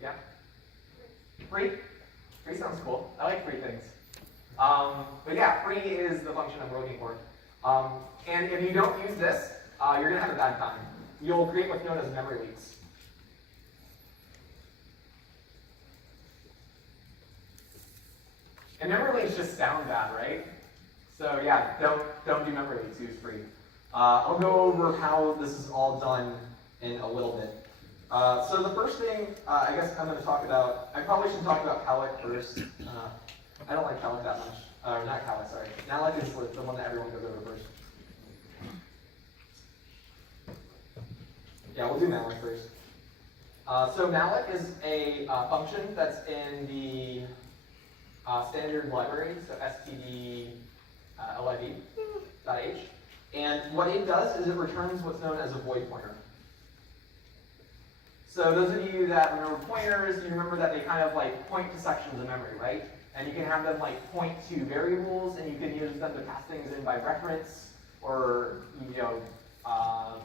Yeah? Free? Free sounds cool. I like free things. But yeah, free is the function that we're looking for. And if you don't use this, you're going to have a bad time. You'll create what's known as memory leaks. And memory leaks just sound bad, right? So yeah, don't do memory leaks, use free. I'll go over how this is all done in a little bit. So the first thing I guess I'm going to talk about, I probably should talk about Calloc first. I don't like Calloc that much. Or not Calloc, sorry. Malloc is the one that everyone goes over first. Yeah, we'll do malloc first. So malloc is a function that's in the standard library, so std.lib.h. And what it does is it returns what's known as a void pointer. So those of you that remember pointers, you remember that they kind of like point to sections of memory, right? And you can have them like point to variables, and you can use them to pass things in by reference, or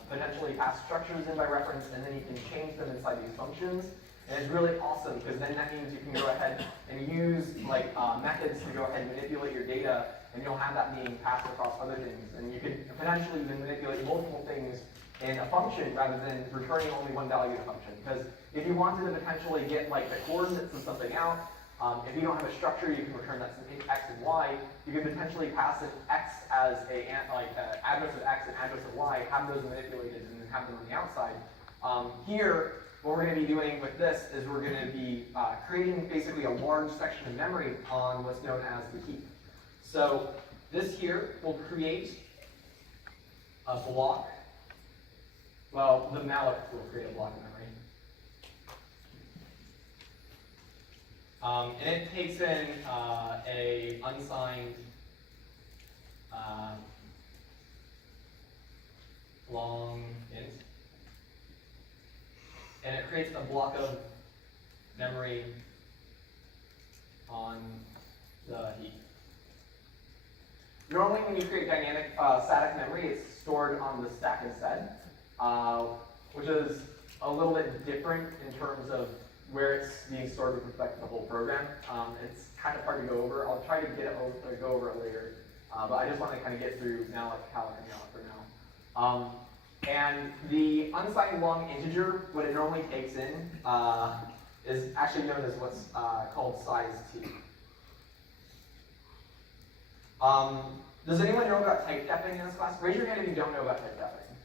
potentially pass structures in by reference, and then you can change them inside these functions. And it's really awesome because then that means you can go ahead and use like methods to go ahead and manipulate your data, and you'll have that being passed across other things. And you can potentially even manipulate multiple things in a function rather than returning only one value in a function. Because if you wanted to potentially get like the coordinates of something out, if you don't have a structure, you can return that to x and y. You can potentially pass an x as address of x and address of y, have those manipulated, and then have them on the outside. Here, what we're going to be doing with this is we're going to be creating basically a large section of memory on what's known as the heap. So this here will create a block. Well, the malloc will create a block of memory. And it takes in a unsigned long int. And it creates a block of memory on the heap. Normally when you create dynamic static memory, it's stored on the stack instead, which is a little bit different in terms of where it's being stored with respect to the whole program. It's kind of hard to go over. I'll try to go over it later, but I just want to kind of get through malloc, calloc, and malloc for now. And the unsigned long integer, what it normally takes in, is actually known as what's called size t. Does anyone know about type deafing in this class? Raise your hand if you don't know about type deafing.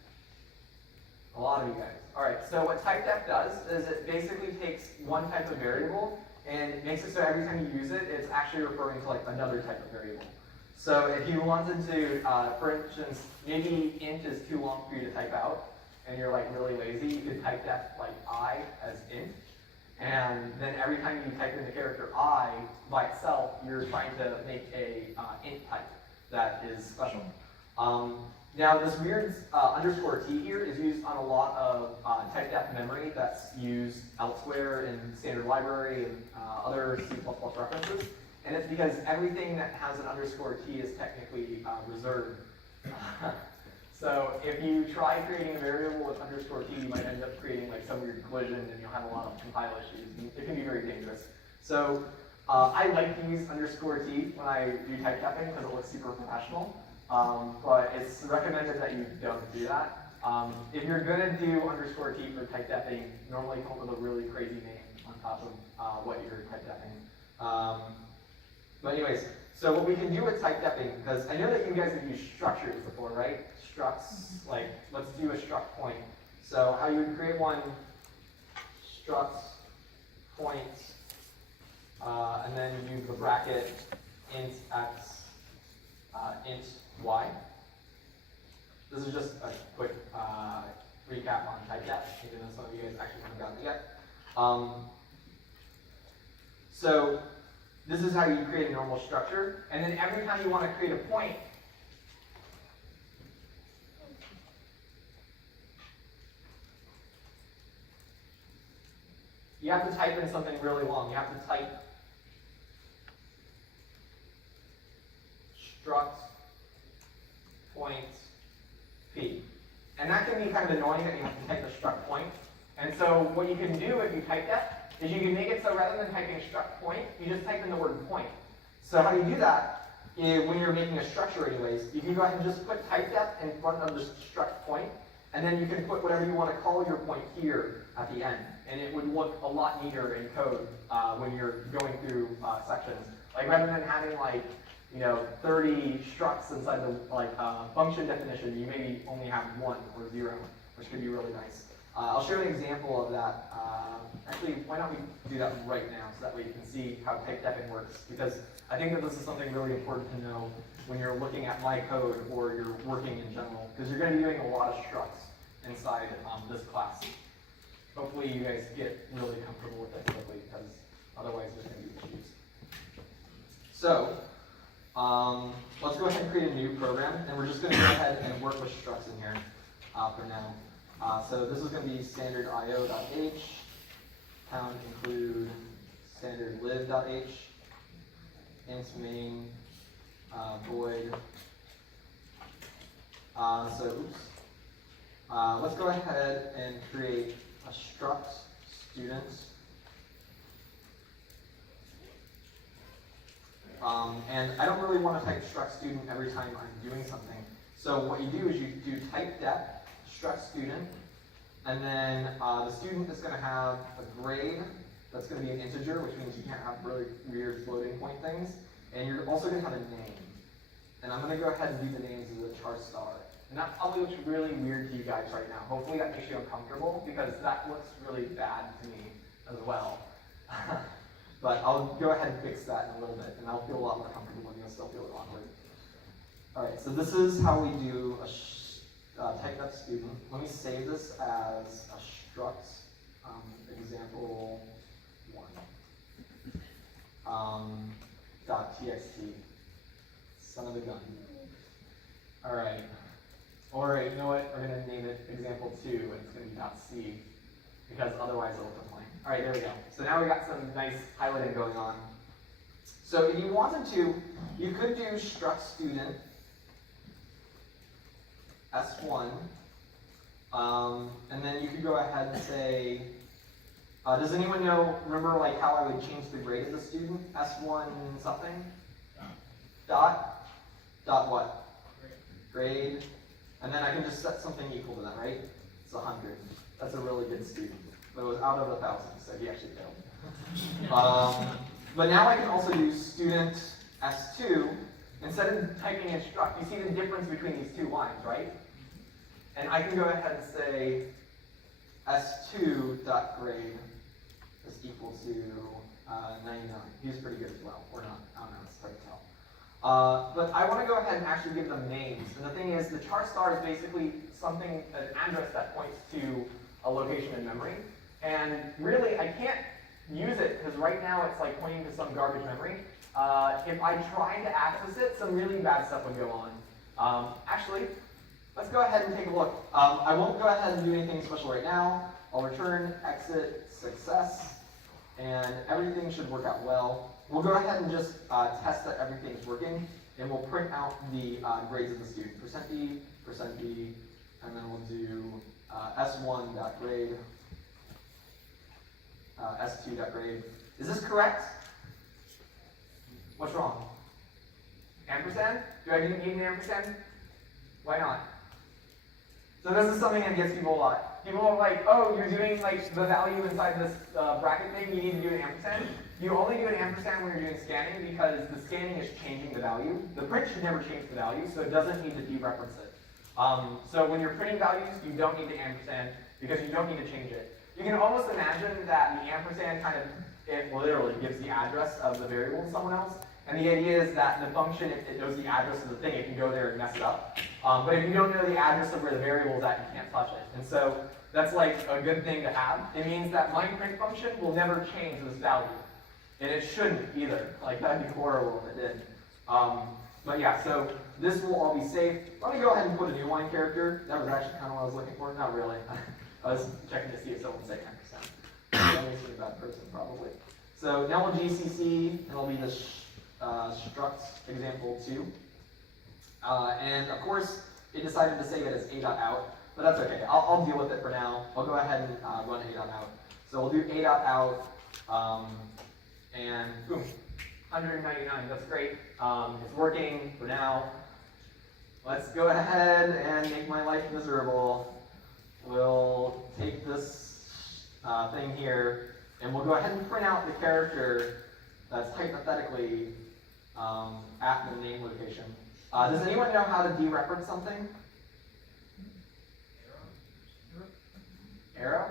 A lot of you guys. All right, so what type def does is it basically takes one type of variable and makes it so every time you use it, it's actually referring to like another type of variable. So if you wanted to, for instance, maybe int is too long for you to type out, and you're like really lazy, you could type def like I as int, and then every time you type in the character I by itself, you're trying to make a int type that is special. Now this weird underscore t here is used on a lot of type def memory that's used elsewhere in standard library and other C++ references. And it's because everything that has an underscore t is technically reserved. So if you try creating a variable with underscore t, you might end up creating like some weird collision, and you'll have a lot of compile issues. And it can be very dangerous. So I like to use underscore t when I do type deafing because it looks super professional. But it's recommended that you don't do that. If you're going to do underscore t for type deafing, normally come up with a really crazy name on top of what you're type deafing. But anyways, so what we can do with type deafing, because I know that you guys have used structures before, right? Structs, like let's do a struct point. So how you would create one, struct point, and then use the bracket int x, int y. This is just a quick recap on type def, even though some of you guys actually haven't gotten it yet. So this is how you create a normal structure, and then every time you want to create a point, you have to type in something really long. You have to type struct point p. And that can be kind of annoying that you have to type the struct point And so what you can do if you type that is you can make it so rather than typing struct point, you just type in the word point. So how you do that is when you're making a structure anyways, you can go ahead and just put type def in front of the struct point, and then you can put whatever you want to call your point here at the end. And it would look a lot neater in code when you're going through sections. Like rather than having like, 30 structs inside the function definition, you maybe only have 1 or 0, which could be really nice. I'll show you an example of that. Actually, why don't we do that right now so that way you can see how type defing works, because I think that this is something really important to know when you're looking at my code or you're working in general, because you're going to be doing a lot of structs inside this class. Hopefully you guys get really comfortable with it quickly, because otherwise there's going to be issues. So, let's go ahead and create a new program, and we're just going to go ahead and work with structs in here for now. So this is going to be standard io.h, pound include standard lib.h, int main void. Let's go ahead and create a struct student. And I don't really want to type struct student every time I'm doing something. So what you do is you do type def struct student, and then the student is going to have a grade that's going to be an integer, which means you can't have really weird floating point things. And you're also going to have a name. And I'm going to go ahead and do the names of the char star. And that probably looks really weird to you guys right now. Hopefully that makes you uncomfortable, because that looks really bad to me as well. But I'll go ahead and fix that in a little bit, and I'll feel a lot more comfortable, and you'll still feel awkward. All right, so this is how we do a type def student. Let me save this as a struct example 1 .txt. Son of a gun. All right. Or you know what? We're going to name it example 2, and it's going to be .c, because otherwise it'll complain. All right, there we go. So now we got some nice highlighting going on. So if you wanted to, you could do struct student S1, and then you could go ahead and say, does anyone remember like how I would change the grade of the student? S1 something? Dot what? Grade. And then I can just set something equal to that, right? It's 100. That's a really good student. But it was out of 1,000, so he actually failed. But now I can also do student S2. Instead of typing in struct, you see the difference between these two lines, right? And I can go ahead and say S2.grade is equal to 99. He's pretty good as well, or not. I don't know, it's hard to tell. But I want to go ahead and actually give them names. And the thing is, the char star is basically something, an address that points to a location in memory. And really, I can't use it because right now it's like pointing to some garbage memory. If I tried to access it, some really bad stuff would go on. Actually, let's go ahead and take a look. I won't go ahead and do anything special right now. I'll return exit success, and everything should work out well. We'll go ahead and just test that everything's working, and we'll print out the grades of the student. %B, and then we'll do S1.grade, S2.grade. Is this correct? What's wrong? Ampersand? Do I need an ampersand? Why not? So this is something that gets people a lot. People are like, oh, you're doing like the value inside this bracket thing, you need to do an ampersand. You only do an ampersand when you're doing scanning because the scanning is changing the value. The print should never change the value, so it doesn't need to dereference it. So when you're printing values, you don't need the ampersand because you don't need to change it. You can almost imagine that the ampersand it literally gives the address of the variable to someone else. And the idea is that the function, if it knows the address of the thing, it can go there and mess it up. But if you don't know the address of where the variable is at, you can't touch it. And so that's like a good thing to have. It means that my print function will never change this value. And it shouldn't either. Like, that'd be horrible if it did. But yeah, so this will all be safe. Let me go ahead and put a new line character. That was actually kind of what I was looking for. Not really. I was checking to see if someone would say 10%. That makes me a bad person, probably. So now we'll GCC, and it'll be this struct example 2. And of course, it decided to save it as a.out. but that's okay. I'll deal with it for now. I'll go ahead and run a.out. So we'll do a.out, and boom, 199. That's great. It's working for now. Let's go ahead and make my life miserable. We'll take this thing here, and we'll go ahead and print out the character that's hypothetically at the name location. Does anyone know how to dereference something? Arrow?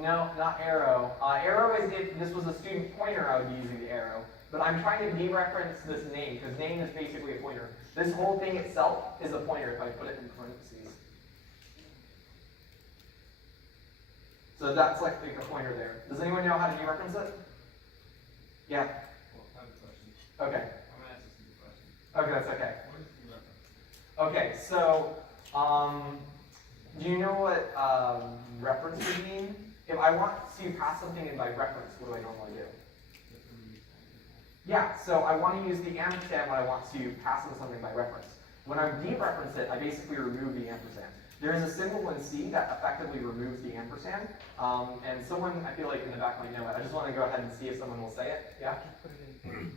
No, not arrow. Arrow is if this was a student pointer, I would be using the arrow. But I'm trying to dereference this name, because name is basically a pointer. This whole thing itself is a pointer if I put it in parentheses. So that's like a pointer there. Does anyone know how to dereference it? Yeah? Well, I have a question. Okay. I'm going to ask a stupid question. Okay, that's okay. What is dereference? Okay, so, do you know what reference would mean? If I want to pass something in by reference, what do I normally do? Yeah, so I want to use the ampersand when I want to pass in something by reference. When I dereference it, I basically remove the ampersand. There is a symbol in C that effectively removes the ampersand, and someone, I feel like in the back might know it. I just want to go ahead and see if someone will say it. Yeah? Put it in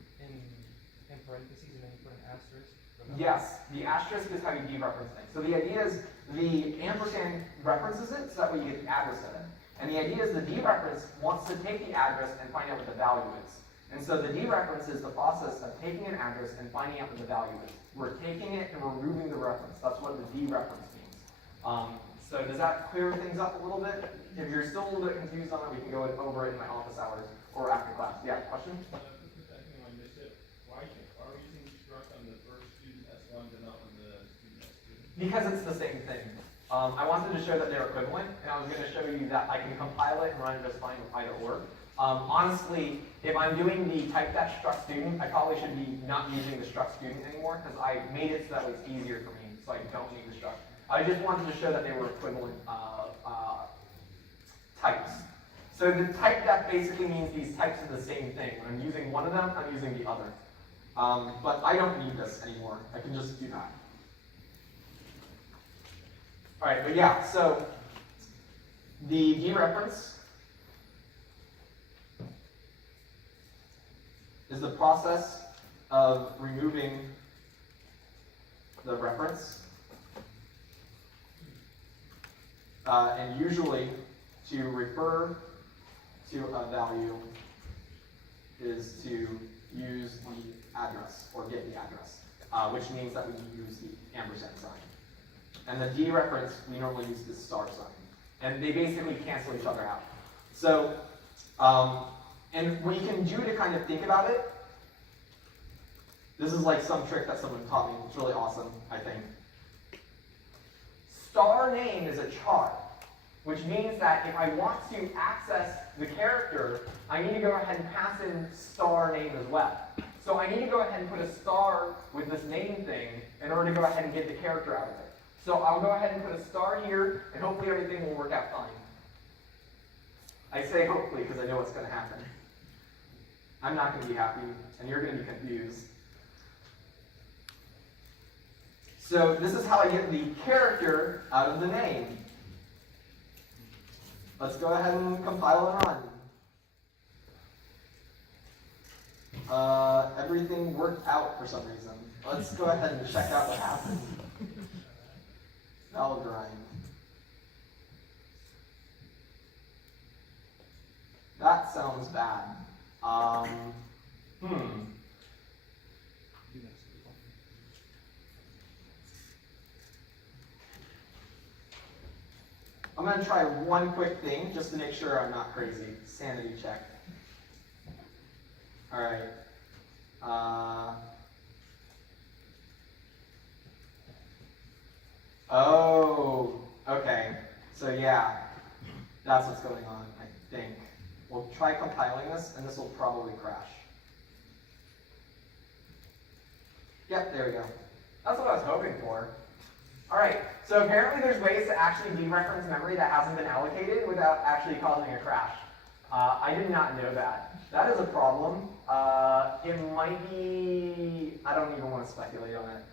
parentheses and then you put an asterisk. Yes, the asterisk is how you dereference things. So the idea is the ampersand references it, so that way you get the address of it. And the idea is the dereference wants to take the address and find out what the value is. And so the dereference is the process of taking an address and finding out what the value is. We're taking it and removing the reference. That's what the dereference means. So does that clear things up a little bit? If you're still a little bit confused on it, we can go over it in my office hours or after class. Yeah, question? I think I missed it. Why are we using struct on the first student S1 but not on the student S2? Because it's the same thing. I wanted to show that they're equivalent, and I was going to show you that I can compile it and run it just fine with either or. Honestly, if I'm doing the type that struct student, I probably should be not using the struct student anymore, because I made it so that it's easier for me, so I don't need the struct. I just wanted to show that they were equivalent types. So the type def basically means these types are the same thing. When I'm using one of them, I'm using the other. But I don't need this anymore. I can just do that. All right, but yeah, so the dereference is the process of removing the reference, and usually to refer to a value is to use the address or get the address, which means that we use the ampersand sign. And the dereference, we normally use the star sign. And they basically cancel each other out. So, and what you can do to kind of think about it, this is like some trick that someone taught me. It's really awesome, I think. Star name is a char, which means that if I want to access the character, I need to go ahead and pass in star name as well. So I need to go ahead and put a star with this name thing in order to go ahead and get the character out of it. So I'll go ahead and put a star here, and hopefully everything will work out fine. I say hopefully because I know what's going to happen. I'm not going to be happy, and you're going to be confused. So this is how I get the character out of the name. Let's go ahead and compile and run. Everything worked out for some reason. Let's go ahead and check out what happened. Valid grind. That sounds bad. I'm going to try one quick thing just to make sure I'm not crazy. Sanity check. All right. Oh, okay. So yeah, that's what's going on, I think. We'll try compiling this, and this will probably crash. Yep, there we go. That's what I was hoping for. All right, so apparently there's ways to actually dereference memory that hasn't been allocated without actually causing a crash. I did not know that. That is a problem. It might be, I don't even want to speculate on it.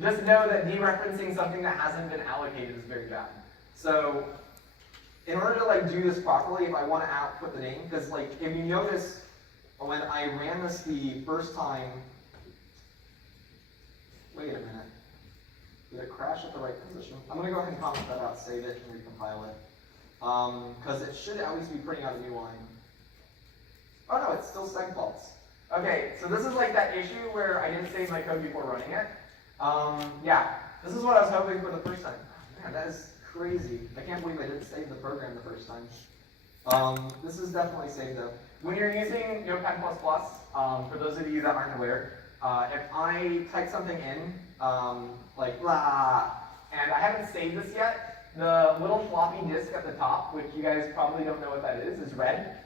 just know that dereferencing something that hasn't been allocated is very bad. So in order to like do this properly, if I want to output the name, because like if you notice when I ran this the first time, wait a minute, did it crash at the right position? I'm going to go ahead and comment that out, save it, and recompile it. Because it should at least be printing out a new line. Oh no, it's still seg faults. Okay, so this is like that issue where I didn't save my code before running it. Yeah, this is what I was hoping for the first time. Man, that is crazy. I can't believe I didn't save the program the first time. This is definitely saved though. When you're using Notepad++, for those of you that aren't aware, if I type something in, like blah, and I haven't saved this yet, the little floppy disk at the top, which you guys probably don't know what that is red,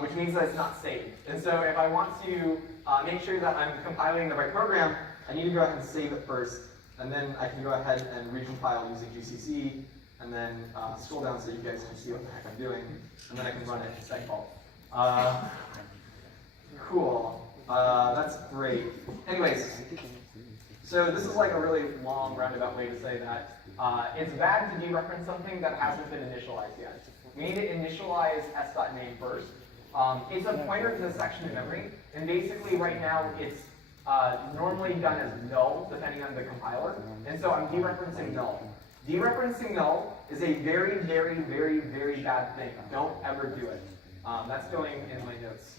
which means that it's not saved. And so if I want to make sure that I'm compiling the right program, I need to go ahead and save it first, and then I can go ahead and recompile using GCC, and then scroll down so you guys can see what the heck I'm doing, and then I can run it in segfault. Cool. That's great. Anyways, so this is like a really long roundabout way to say that it's bad to dereference something that hasn't been initialized yet. We need to initialize s.name first. It's a pointer to the section in memory, and basically right now it's normally done as null, depending on the compiler, and so I'm dereferencing null. Dereferencing null is a very, very, very, very bad thing. Don't ever do it. That's going in my notes.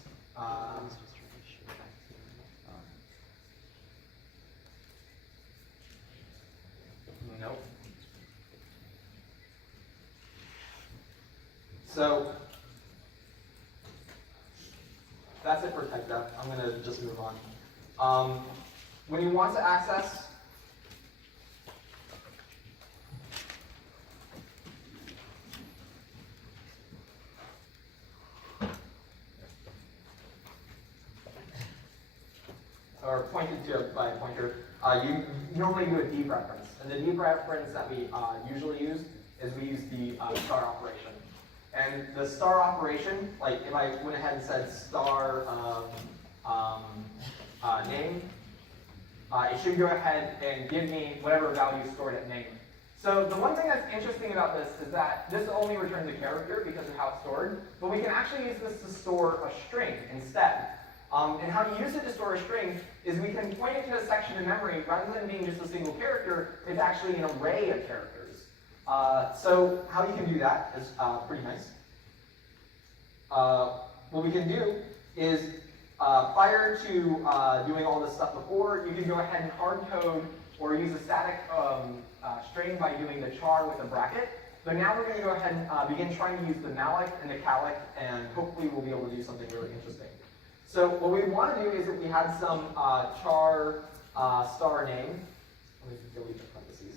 Nope. So that's it for type def. I'm going to just move on. When you want to access or pointed to by a pointer, you normally do a deep reference. And the deep reference that we usually use is we use the star operation. And the star operation, like if I went ahead and said star name, it should go ahead and give me whatever value stored at name. So the one thing that's interesting about this is that this only returns a character because of how it's stored, but we can actually use this to store a string instead. And how to use it to store a string is we can point it to a section in memory, rather than being just a single character, it's actually an array of characters. So how you can do that is pretty nice. What we can do is, prior to doing all this stuff before, you can go ahead and hard code or use a static string by doing the char with a bracket. But now we're going to go ahead and begin trying to use the malloc and the calloc, and hopefully we'll be able to do something really interesting. So what we want to do is if we had some char star name, let me delete the parentheses.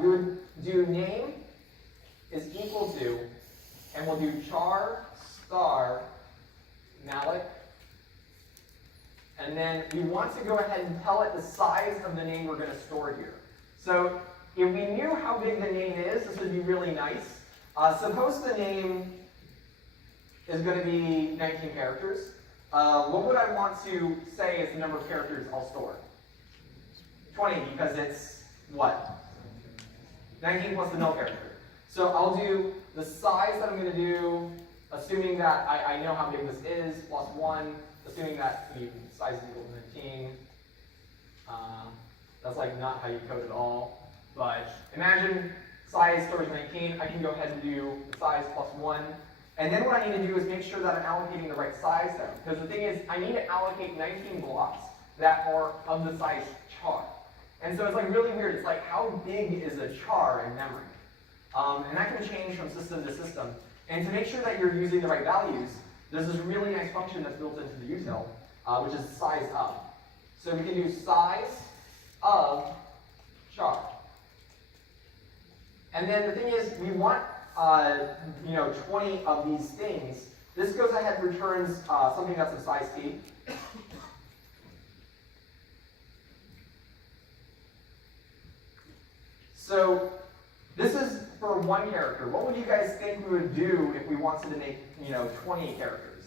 We would do name is equal to, and we'll do char star malloc, and then we want to go ahead and tell it the size of the name we're going to store here. So if we knew how big the name is, this would be really nice. Suppose the name is going to be 19 characters. What would I want to say is the number of characters I'll store? 20, because it's what? 19 plus the null character. So I'll do the size that I'm going to do, assuming that I know how big this is, plus 1, assuming that the size is equal to 19. That's like not how you code at all. But imagine size stores 19. I can go ahead and do size plus 1. And then what I need to do is make sure that I'm allocating the right size there. Because the thing is, I need to allocate 19 blocks that are of the size char. And so it's like really weird. It's like, how big is a char in memory? And that can change from system to system. And to make sure that you're using the right values, there's this really nice function that's built into the util, which is size of. So we can do size of char. And then the thing is, we want 20 of these things. This goes ahead and returns something that's of size t. So this is for one character. What would you guys think we would do if we wanted to make 20 characters?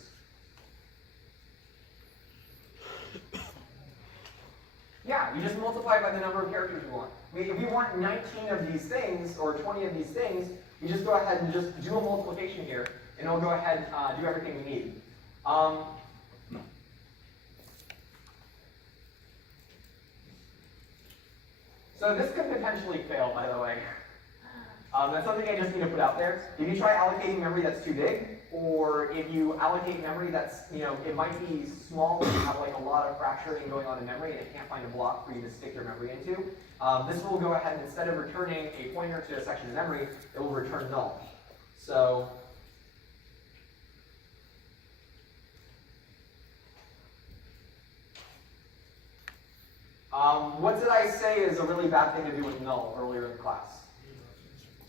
Yeah, we just multiply by the number of characters we want. If we want 19 of these things, or 20 of these things, we just go ahead and just do a multiplication here, and it'll go ahead and do everything we need. So this could potentially fail, by the way. That's something I just need to put out there. If you try allocating memory that's too big, or if you allocate memory that's, it might be small, but you have like a lot of fracturing going on in memory, and it can't find a block for you to stick your memory into, this will go ahead and instead of returning a pointer to a section of memory, it will return null. So, what did I say is a really bad thing to do with null earlier in the class?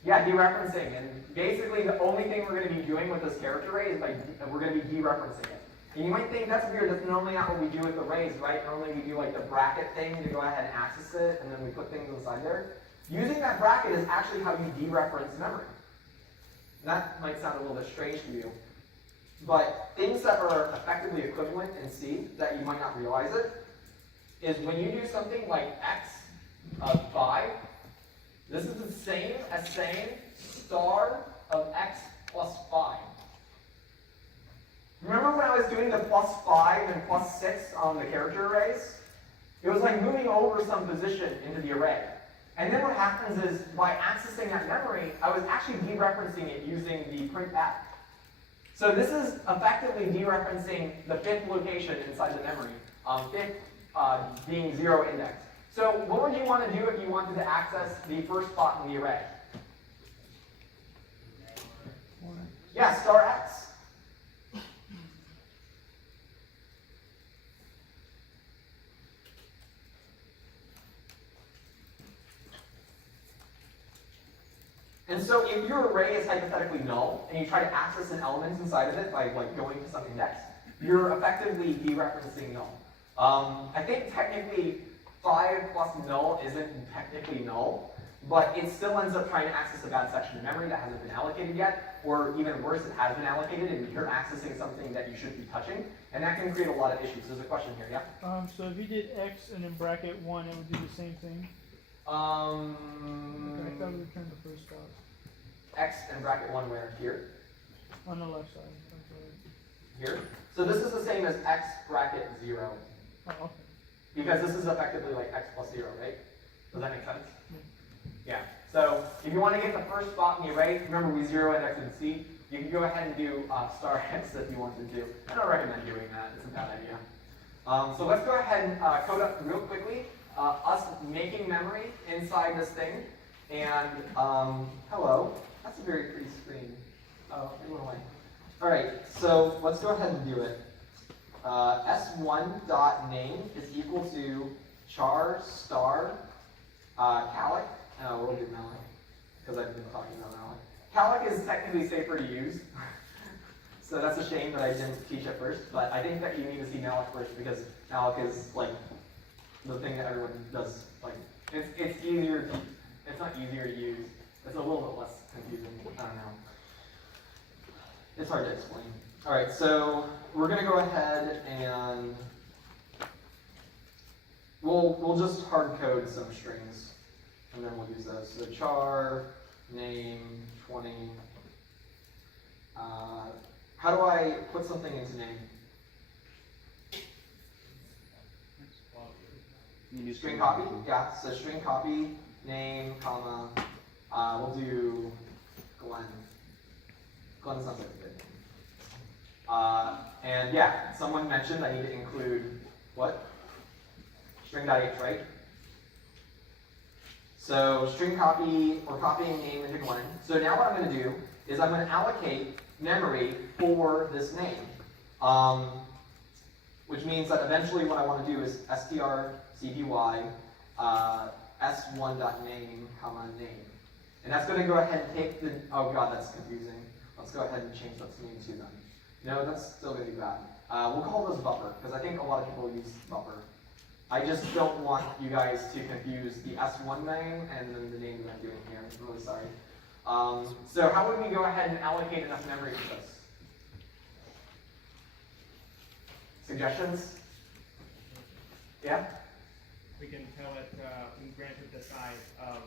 Yeah, dereferencing. And basically the only thing we're going to be doing with this character array is we're going to be dereferencing it. And you might think that's weird, that's normally not what we do with arrays, right? Normally we do like the bracket thing to go ahead and access it, and then we put things inside there. Using that bracket is actually how you dereference memory. And that might sound a little bit strange to you. But things that are effectively equivalent in C, that you might not realize it, is when you do something like x of 5, this is the same as saying star of x plus 5. Remember when I was doing the plus 5 and plus 6 on the character arrays? It was like moving over some position into the array. And then what happens is, by accessing that memory, I was actually dereferencing it using the printf. So this is effectively dereferencing the 5th location inside the memory, 5th being 0 index. So what would you want to do if you wanted to access the first spot in the array? Yeah, star x. And so if your array is hypothetically null, and you try to access an element inside of it by going to some index, you're effectively dereferencing null. I think technically 5 plus null isn't technically null, but it still ends up trying to access a bad section of memory that hasn't been allocated yet, or even worse, it has been allocated and you're accessing something that you shouldn't be touching, and that can create a lot of issues. There's a question here, yeah? So if you did x and then bracket 1, it would do the same thing? Okay, I thought we returned the first spot. X and bracket 1 where? Here? On the left side. Here? So this is the same as x bracket 0. Oh, okay. Because this is effectively like x plus 0, right? Does that make sense? Yeah. So if you want to get the first spot in the array, remember we 0 index in C, you can go ahead and do star x if you wanted to. I don't recommend doing that. It's a bad idea. So let's go ahead and code up real quickly us making memory inside this thing. And hello. That's a very pretty screen. Oh, it went away. All right, so let's go ahead and do it. S1.name is equal to char star calc. We'll do malloc, because I've been talking about malloc. Calc is technically safer to use. So that's a shame that I didn't teach it first, but I think that you need to see malloc first, because malloc is like the thing that everyone does. Like, it's easier to, it's not easier to use. It's a little bit less confusing. I don't know. It's hard to explain. All right, so we're gonna go ahead and we'll just hard code some strings, and then we'll use those. So char name 20. How do I put something into name? String copy. Yeah. So string copy name comma. We'll do Glenn. Glenn sounds like a good name. And yeah, someone mentioned I need to include what? String.h, right? So string copy, we're copying name into Glenn. So now what I'm going to do is I'm going to allocate memory for this name. Which means that eventually what I want to do is strcpy s1.name, comma name. And that's going to go ahead and take the, oh god, that's confusing. Let's go ahead and change that to name 2 then. No, that's still going to be bad. We'll call this buffer, because I think a lot of people use buffer. I just don't want you guys to confuse the S1 name and then the name that I'm doing here. I'm really sorry. So how would we go ahead and allocate enough memory for this? Suggestions? Yeah? we can tell it, we grant it the size of,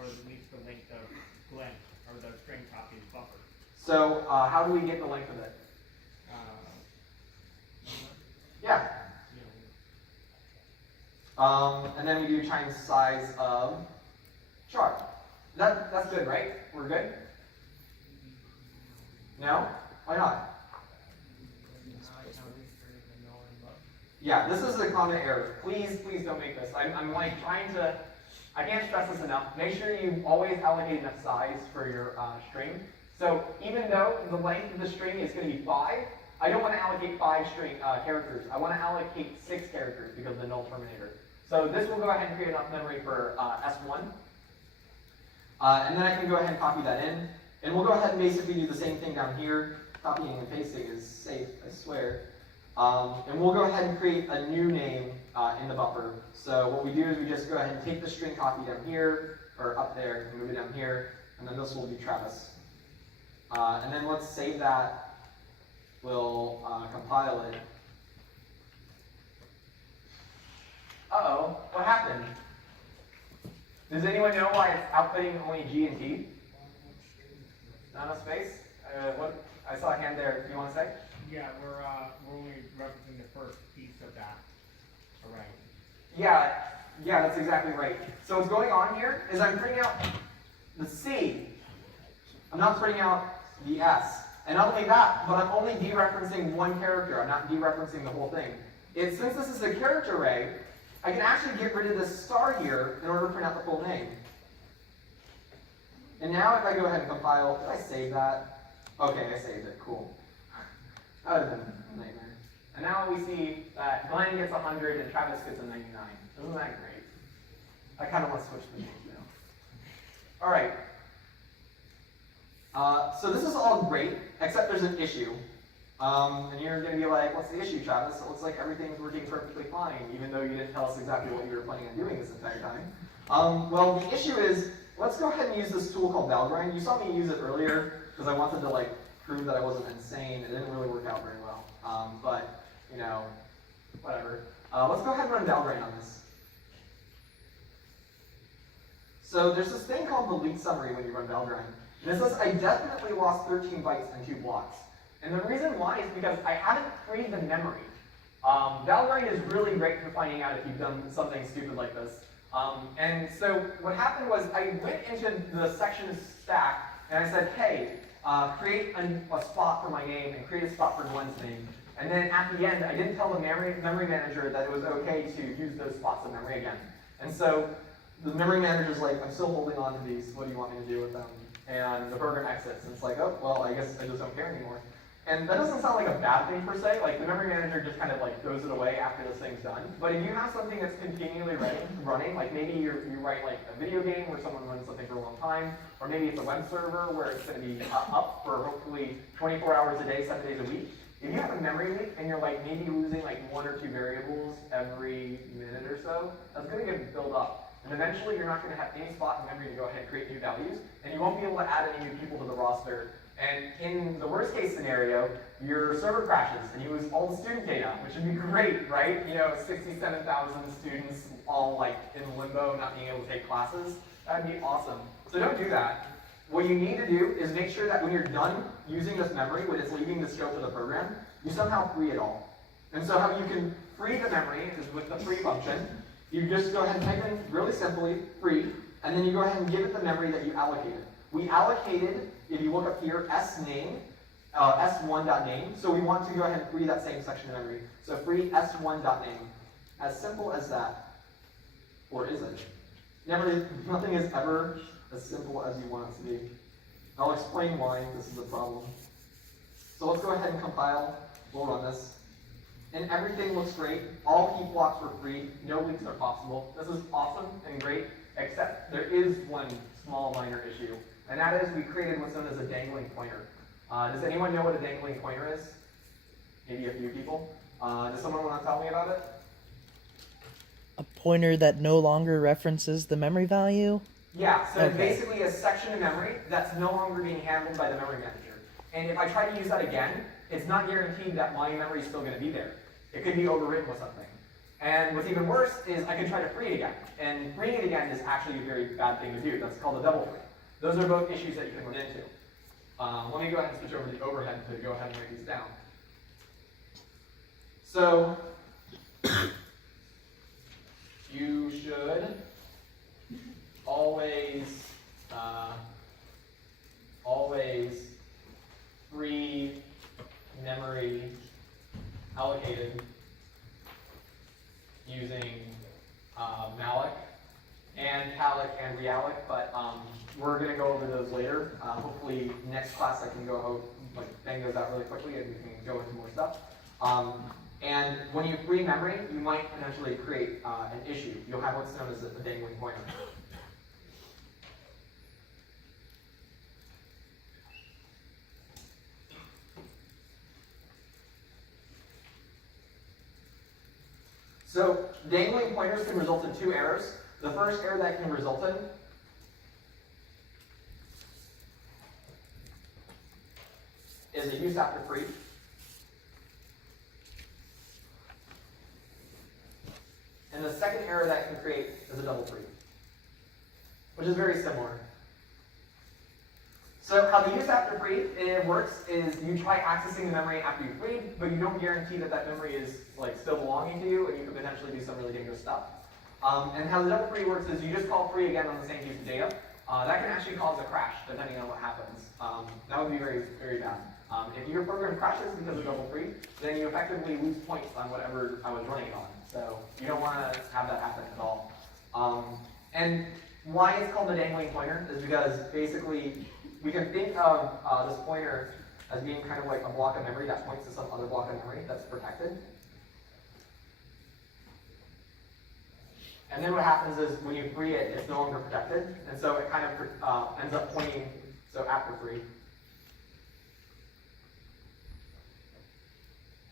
or at least the length of Glen, or the string copy buffer. So how do we get the length of it? Yeah. And then we do times size of char. That's good, right? We're good? No? Why not? Yeah, this is a common error. Please don't make this. I'm like trying to, I can't stress this enough. Make sure you always allocate enough size for your string. So even though the length of the string is going to be 5, I don't want to allocate 5 string characters. I want to allocate 6 characters because of the null terminator. So this will go ahead and create enough memory for S1. And then I can go ahead and copy that in. And we'll go ahead and basically do the same thing down here. Copying and pasting is safe, I swear. And we'll go ahead and create a new name in the buffer. So what we do is we just go ahead and take the string copy down here, or up there, and move it down here. And then this will be Travis. And then let's save that. We'll compile it. Uh-oh, what happened? Does anyone know why it's outputting only G and T? Not enough space? What? I saw a hand there. Do you want to say? Yeah, we're only referencing the first piece of that array. Yeah, that's exactly right. So what's going on here is I'm printing out the C. I'm not printing out the S. And not only that, but I'm only dereferencing one character. I'm not dereferencing the whole thing. Since this is a character array, I can actually get rid of this star here in order to print out the full name. And now if I go ahead and compile, did I save that? Okay, I saved it, cool. That would have been a nightmare. And now we see that Glenn gets 100 and Travis gets a 99. Isn't that great? I kind of want to switch the names now. All right. So this is all great, except there's an issue. And you're going to be like, what's the issue, Travis? It looks like everything's working perfectly fine, even though you didn't tell us exactly what you were planning on doing this entire time. Well, the issue is, let's go ahead and use this tool called Valgrind. You saw me use it earlier because I wanted to prove that I wasn't insane. It didn't really work out very well. But, you know, whatever. Let's go ahead and run Valgrind on this. So there's this thing called the leak summary when you run Valgrind. And it says, I definitely lost 13 bytes and 2 blocks. And the reason why is because I haven't freed the memory. Valgrind is really great for finding out if you've done something stupid like this. And so what happened was I went into the section stack and I said, hey, create a spot for my name and create a spot for Glenn's name. And then at the end, I didn't tell the memory manager that it was okay to use those spots of memory again. And so the memory manager's like, I'm still holding on to these. What do you want me to do with them? And the program exits. And it's like, oh, well, I guess I just don't care anymore. And that doesn't sound like a bad thing per se. Like the memory manager just kind of throws it away after this thing's done. But if you have something that's continually running, like maybe you write like a video game where someone runs something for a long time, or maybe it's a web server where it's going to be up for hopefully 24 hours a day, 7 days a week. If you have a memory leak and you're maybe losing 1 or 2 variables every minute or so, that's going to get built up. And eventually you're not going to have any spot in memory to go ahead and create new values, and you won't be able to add any new people to the roster. And in the worst case scenario, your server crashes and you lose all the student data, which would be great, right? 67,000 students all in limbo, not being able to take classes. That'd be awesome. So don't do that. What you need to do is make sure that when you're done using this memory, when it's leaving the scope of the program, you somehow free it all. And so how you can free the memory is with the free function. You just go ahead and type in really simply, free, and then you go ahead and give it the memory that you allocated. We allocated, if you look up here, s1.name, so we want to go ahead and free that same section of memory. So free s1.name. As simple as that. Or is it? Nothing is ever as simple as you want it to be. I'll explain why this is a problem. So let's go ahead and compile. We'll run this. And everything looks great. All key blocks were free. No leaks are possible. This is awesome and great, except there is one small minor issue. And that is we created what's known as a dangling pointer. Does anyone know what a dangling pointer is? Maybe a few people. Does someone want to tell me about it? A pointer that no longer references the memory value? Yeah, so Okay. basically a section of memory that's no longer being handled by the memory manager. And if I try to use that again, it's not guaranteed that my memory is still going to be there. It could be overwritten with something. And what's even worse is I can try to free it again. And freeing it again is actually a very bad thing to do. That's called a double free. Those are both issues that you can run into. Let me go ahead and switch over to the overhead to go ahead and write these down. So, you should always free memory allocated using malloc and calloc and realloc, but we're going to go over those later. Hopefully next class I can go bang those out really quickly and we can go into more stuff. And when you free memory, you might potentially create an issue. You'll have what's known as a dangling pointer. So dangling pointers can result in two errors. The first error that can result in is a use after free. And the second error that can create is a double free, which is very similar. So how the use after free works is you try accessing the memory after you freed, but you don't guarantee that that memory is still belonging to you, and you could potentially do some really dangerous stuff. And how the double free works is you just call free again on the same piece of data. That can actually cause a crash depending on what happens. That would be very, very bad. If your program crashes because of double free, then you effectively lose points on whatever I was running it on. So you don't want to have that happen at all. And why it's called the dangling pointer is because basically we can think of this pointer as being kind of like a block of memory that points to some other block of memory that's protected. And then what happens is when you free it, it's no longer protected, and so it kind of ends up pointing, so after free,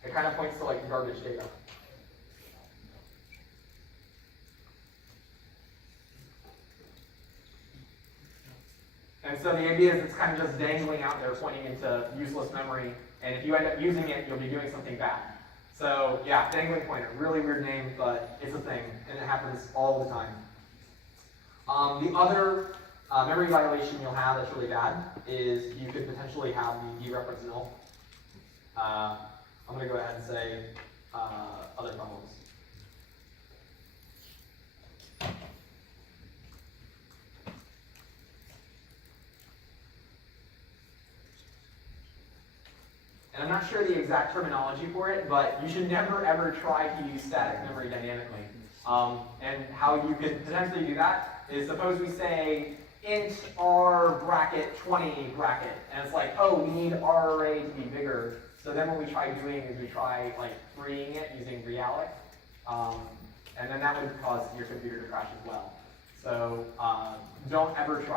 it kind of points to garbage data. And so the idea is it's kind of just dangling out there, pointing into useless memory, and if you end up using it, you'll be doing something bad. So yeah, dangling pointer, really weird name, but it's a thing, and it happens all the time. The other memory violation you'll have that's really bad is you could potentially have the dereference null. I'm going to go ahead and say other problems. And I'm not sure the exact terminology for it, but you should never ever try to use static memory dynamically. And how you could potentially do that is suppose we say int r bracket 20 bracket, and it's like, oh, we need our array to be bigger. So then what we try doing is we try freeing it using realloc, and then that would cause your computer to crash as well. So don't ever try